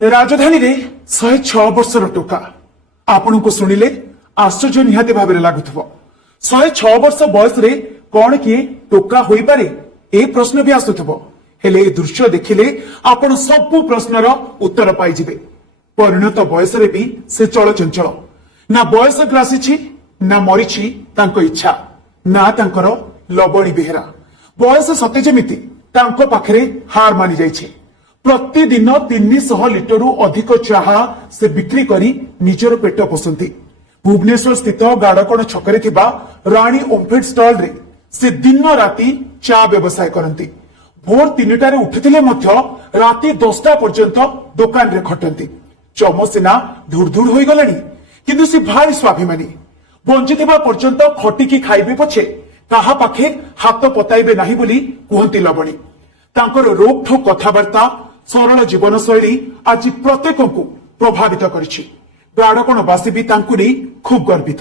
राजधानी रे 106 वर्षर टोका आपण को शुणिले आश्चर्य निहाती भाव लगुव 106 वर्ष बयस रे कौन किए टोका होई पारे ए प्रश्न भी आसुथबो हेले ए दृश्य देखिले आपण सबु प्रश्नर उत्तर पाइजिबे। परिणत बयस रे भी से चलचंचल ना बयस ग्रासीछि ना मरीछि तांको इच्छा ना तांकर लबणी बेहेरा बयस सते जेमिति तांको पाखरे हार मानि जाइछि। प्रतिदिन 300 लिटर अधिक चाहा से बिक्री करी निजर पेट पोषंती। भुवनेश्वर स्थित गाड़कण छकरे थिबा रानी ओमफेड स्टॉल रे से दिन राति चा व्यवसाय करती। भोर 3टारे उठिथिले मध्य राति 10टा पर्यंत दुकान रे खटंती। चमसिना धुड़धुड़ होई गलानी किंतु से भारी स्वाभिमानी बंचिथिबा पर्यंत खटिकी खाइबे पछे काहा पाखे हाथ पताइबे नाही बोली कुहंती लबणी। तांकर रोकठोक कथाबार्ता सरल जीवन शैली आज प्रत्येक को प्रभावित करिछि। गाड़कणवासी भी तांकु नहीं खूब गर्वित।